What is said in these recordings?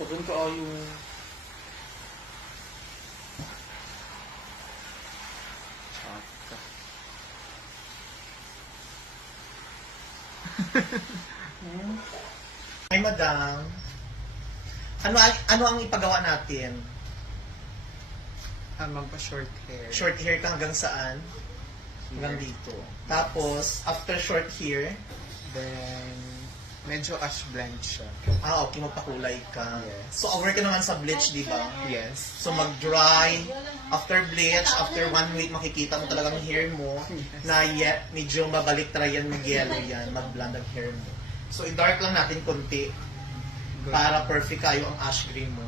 Pagod ka ayo. Tsaka. Hmm? Ay, madam. Ano, ano ang ipagawa natin? Ah, magpa-short hair. Short hair ka hanggang saan? Hanggang dito. Tapos, after short hair, Then, medyo ash blonde siya. ah, okay, magpakulay ka. Yes. So, aware ka naman sa bleach, di ba? Yes. So, mag-dry. After bleach, after one week, makikita mo talagang hair mo na ye, medyo mabalik na yan, mag-yellow yan, mag-blonde ang hair mo. So, i-dark lang natin konti Good. para perfect kayo ang ash green mo.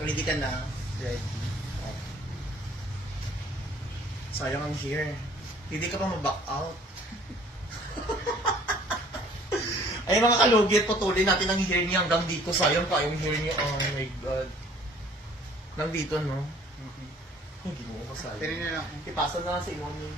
Ready ka na? Ready. Sayang ang hair. Hindi ka pa ma-back out. Ay mga kalugit, putulin natin ang hair niya hanggang dito. Sayang pa yung hair niya. Oh my God. Hanggang dito, no? Mhm. Hindi mo ko sayang. Pero na lang. Ipasa na lang sa inyo niya.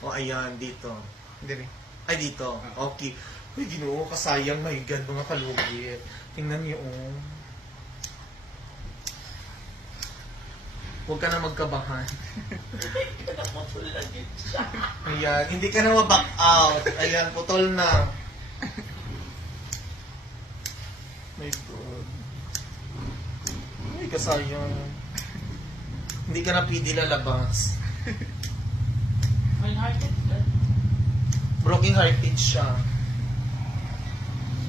o ayan, dito. Dire. Ay, dito. Okay. Uy, ginoo, kasayang. My God, mga kalugit. Tingnan niyo, oh. Huwag ka na magkabahan. Ayan, hindi ka na ma-back out. Ayan, putol na. My God. Ay, kasayang. Hindi ka na pwede lalabas. Broken hearted siya.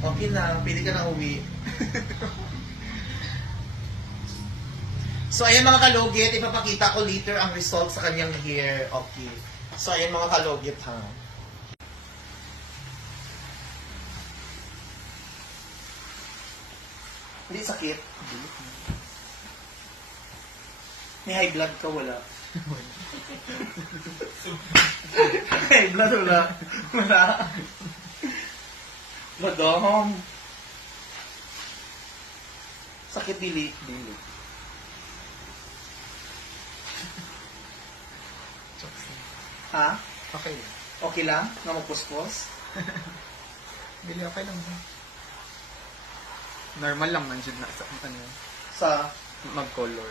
Okay na, pwede ka na uwi. so, ayan mga kalugit, ipapakita ko later ang result sa kanyang hair. Okay. So, ayan mga kalugit ha. Hindi sakit. May high blood ka, wala. high blood, wala. Wala. Madam. Sakit dili. Dili. Ha? Okay. Okay lang? Na magpuspos? Dili, okay lang? Normal lang man dyan na sa ano, Sa... mag-color.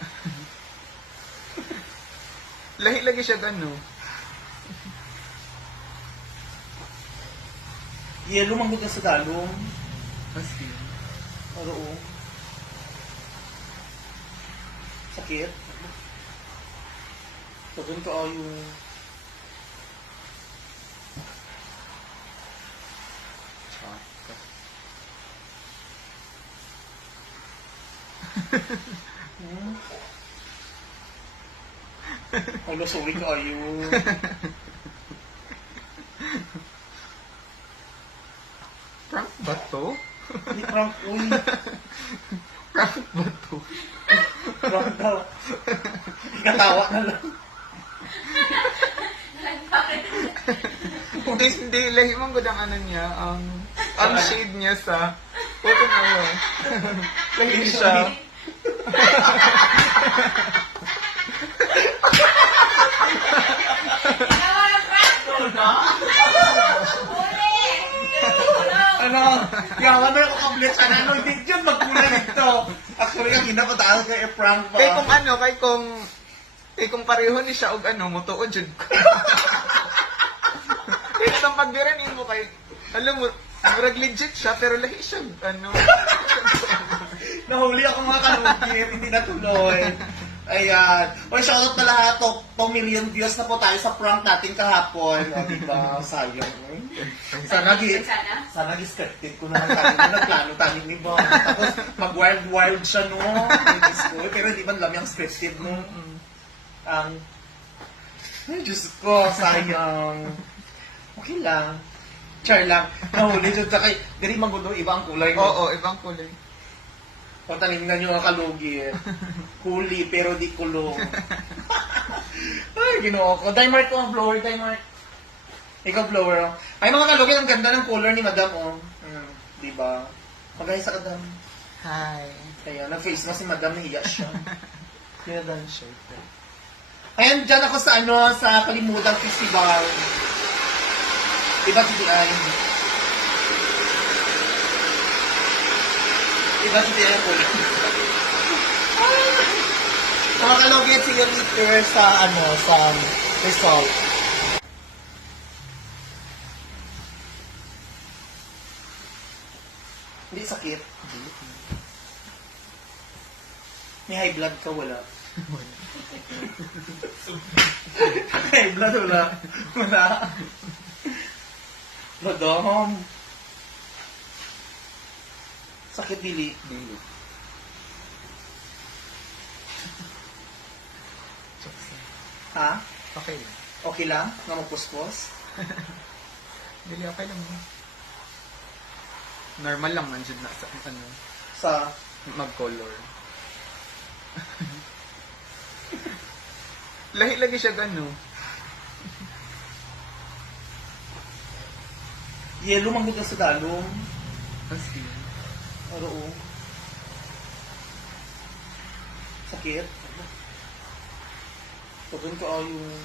Lahi-lagi siya gano. Yelo manggod na sa dalong. As in. Oo. Sakit. Pagod ka ayo. Tsaka. Hmm? Alo, sorry ka ayo. Prank ba to? Hindi prank, uy. Prank ba to? Prank daw. Ikatawa na lang. Guys, hindi. Lahi man gud ang ano niya. Ang, ang shade niya sa... Photo na yun. Lahi siya. Ano? Yawan na ako complete sana. Ano, hindi dyan magkulay dito. Actually, ang hinapataan ko ay prank pa. Kay kung ano, kay kung... Kay kung pareho ni siya og ano, mutuod jud ko. Kaya itong pagdiranin mo kay... Alam mo, murag legit siya, pero lahi siya, ano... Nahuli ako mga kanugit, hindi natuloy. Ayan. O, shoutout na lahat. 2 million views na po tayo sa prank natin kahapon. O, diba? Sayang. Sana, gi Sana? sana gi-scripted ko naman tayo. Nagplano tayo ni Bon. Tapos, mag-wild-wild siya, no? Ay, Diyos ko. Pero hindi man lang yung scripted, no? Ang... Ay, Diyos ko. Sayang. Okay lang. Char lang. Nahuli dyan sa kay... Gari manggulo, iba ang kulay mo. Oo, ibang kulay. Kung tanignan nyo ang kalugi, huli pero di kulong. Ay, ginoo ko. Dimark ko ang blower, Dimark. Ikaw blower. oh. Ay, mga kalugi, ang ganda ng color ni Madam, oh. Hmm, di ba? Magay sa kadam. Hi. Kaya, nag-face mask si Madam, nahiya siya. Kinadan siya. Shirt. Ayan, dyan ako sa ano, sa Kalimutan Festival. Iba TTI. Iba TTI po. Mga kalugit si Yoliter sa ano, sa result. Hindi sakit. May high blood ka, wala. high blood, wala. Wala. Madam. Sakit dili. Dili. Ha? Okay lang. Okay lang? Na magpuspos? Dili, okay lang. Normal lang man dyan na sa ano, Sa... mag-color. Lahi-lagi siya gano. Yellow manggod ka sa dalong. Kasi, Oo. Sakit. Pagod ka ayo. ah?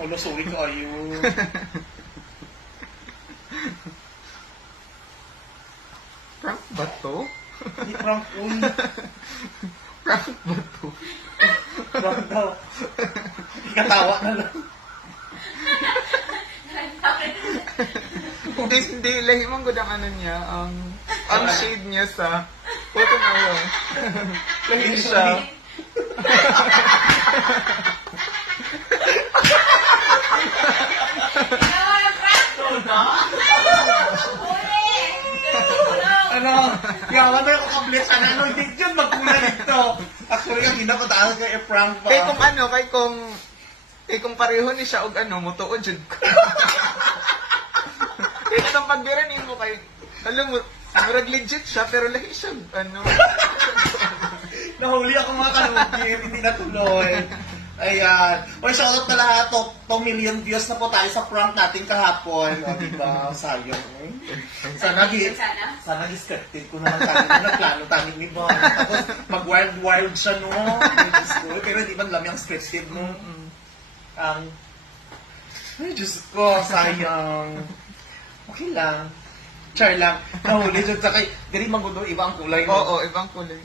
Hala, sorry ka ayo. prank ba to? Hindi prank, uy. Prank ba to? Prank daw. Ikatawa na lang. Hindi, hindi, lahi man gud ang ano niya, ang, ang shade niya sa photo na yun. lahi siya. Ano? Yawan na yung kakablit sana. Ano, hindi yun magkulay ito. Actually, ang hinapataas ko ay prank pa. Kay kung ano, kay kung, kay kung pareho ni siya og ano, mutuod jud ko. Kaya itong pagbiran mo kay, alam mo, murag legit siya, pero lahi siya, ano, Nahuli ako mga kanugin, hindi natuloy. Ayan. O, shoutout na lahat. 2 million views na po tayo sa prank natin kahapon. O, diba? Sayang. Eh. Sana, gi- Sana. sana scripted ko naman tayo na nagplano tayo ni Bon. Tapos, mag-wild-wild siya, no? Pero man lang yung scripted, no? Ang, ay, Diyos ko, sayang. Okay lang. Char lang. Nahuli dyan sa kay, dili magudo, iba ang kulay, no? oo, ibang kulay.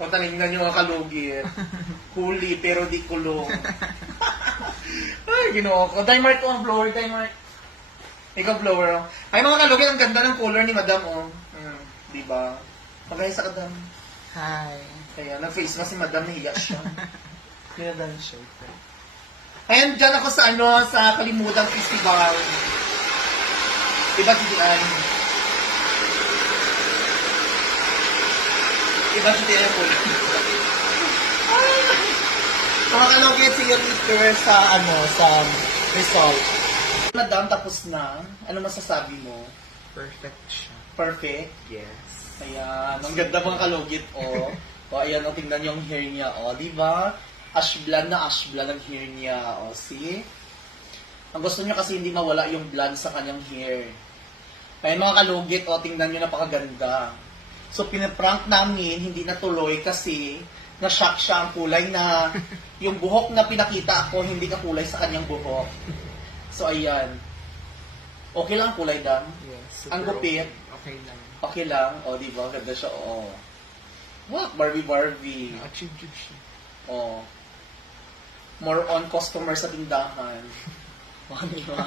Kung tanignan nyo ang kalugit. Huli, pero di kulong. Ay, ginoo ko. Dimark ko ang blower, Dimark. Ikaw blower. oh. Ay, mga kalugit, ang ganda ng color ni Madam, oh. Mm, di ba? Magaya sa kadam. Hi. Kaya, nag-face mask si Madam, nahiya siya. Kaya dahil siya. Ayan, dyan ako sa ano, sa Kalimutan Festival. Diba, TTI? Diba, TTI po? Mga kalugit, si Yoliter sa ano, sa result. Madam, tapos na. Ano masasabi mo? Perfect siya. Perfect? Yes. Ayan, ang ganda mga kalugit, oh. o, ayan, o, tingnan yung hair niya, o, di ba? Ash blonde na ash blonde ang hair niya, o, see? Ang gusto niya kasi hindi mawala yung blonde sa kanyang hair. Kaya mga kalugit, o, tingnan niyo, napakaganda. So, pinaprank namin, hindi natuloy kasi na-shock siya ang kulay na yung buhok na pinakita ako, hindi ka kulay sa kanyang buhok. So, ayan. Okay lang ang kulay, Dam? Yes. Ang gupit. Okay lang. Okay lang. O, di ba? Ganda siya. Oo. Wah, Barbie Barbie. Na-achieve jud siya. Oo. More on customer sa tindahan. Di ba?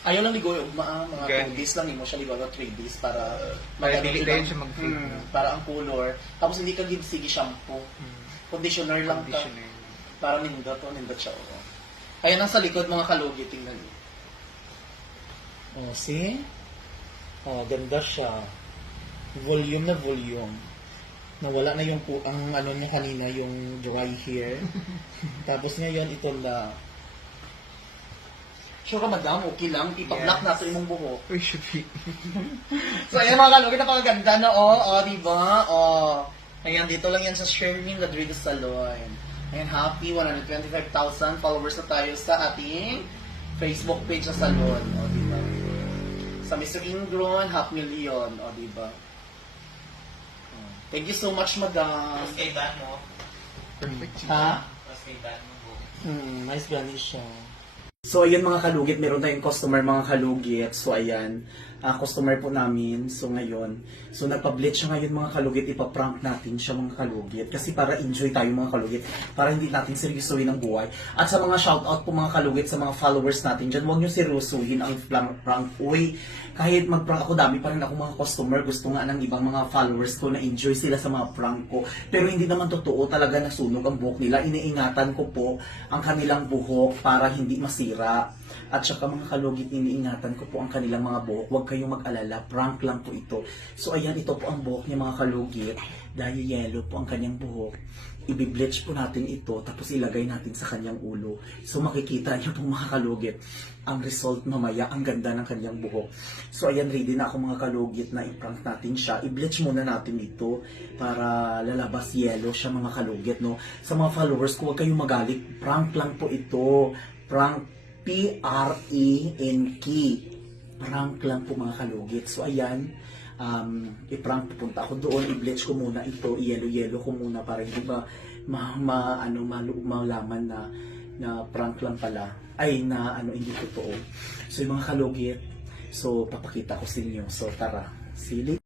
Ayaw lang ligoy ugma, ah. mga Gani. 2 days lang mo siya ligoy, 3 days para Para dili ang- siya mag-fade. Hmm, para ang color. Tapos hindi ka give sige shampoo. Hmm. Conditioner lang ka. Conditioner. Para nindot, o nindot siya. Oo. Ayan ang sa likod mga kalugi, tingnan niyo. Oh, see? Oh, ganda siya. Volume na volume. Nawala na yung ang ano niya kanina, yung dry hair. Tapos ngayon, ito na. Sure ka, madam, okay lang. Ipag-block Yes. natin imong buhok. We should be. So, ayan mga kalugi, napakaganda na, oh. Oh, di ba? Oh. Ayan, dito lang yan sa Sherwin Rodriguez Salon. Ayan, happy 125,000 followers na tayo sa ating Facebook page sa salon. Oh, di ba? Sa Mr. Ingron, half million. O, diba? Oh. Thank you so much, madam. Tapos kay mo. Perfect. Ha? Tapos kay mo. Hmm, nice gani siya. So, ayan mga kalugit, meron tayong customer mga kalugit. So, ayan, ah, customer po namin. So, ngayon, so nagpa-bleach siya ngayon mga kalugit, ipaprank natin siya mga kalugit. Kasi para enjoy tayo mga kalugit, para hindi natin seryosohin ang buhay. At sa mga shoutout po mga kalugit, sa mga followers natin dyan, huwag nyo seryosohin ang prank. Uy, kahit mag-prank ako, dami pa rin ako mga customer. Gusto nga ng ibang mga followers ko na enjoy sila sa mga prank ko. Pero hindi naman totoo talaga nasunog ang buhok nila. Iniingatan ko po ang kanilang buhok para hindi masira. At saka mga kalugit, iniingatan ko po ang kanilang mga buhok. Huwag kayong mag-alala. Prank lang po ito. So ayan, ito po ang buhok niya mga kalugit. Dahil yellow po ang kanyang buhok. Ibi-bleach po natin ito tapos ilagay natin sa kanyang ulo. So makikita niyo po mga kalugit ang result mamaya, ang ganda ng kanyang buhok. So ayan, ready na ako mga kalugit na i-prank natin siya. I-bleach muna natin ito para lalabas yellow siya mga kalugit. No? Sa mga followers ko, huwag kayong magalit. Prank lang po ito. Prank P-R-E-N-K. Prank lang po mga kalugit. So ayan, um, i-prank pupunta ako doon, i-bleach ko muna ito, i-yellow-yellow ko muna para hindi ba ma, ma ano malu, malaman na na prank lang pala ay na ano hindi totoo. So yung mga kalugit, so papakita ko sa inyo. So tara, sili.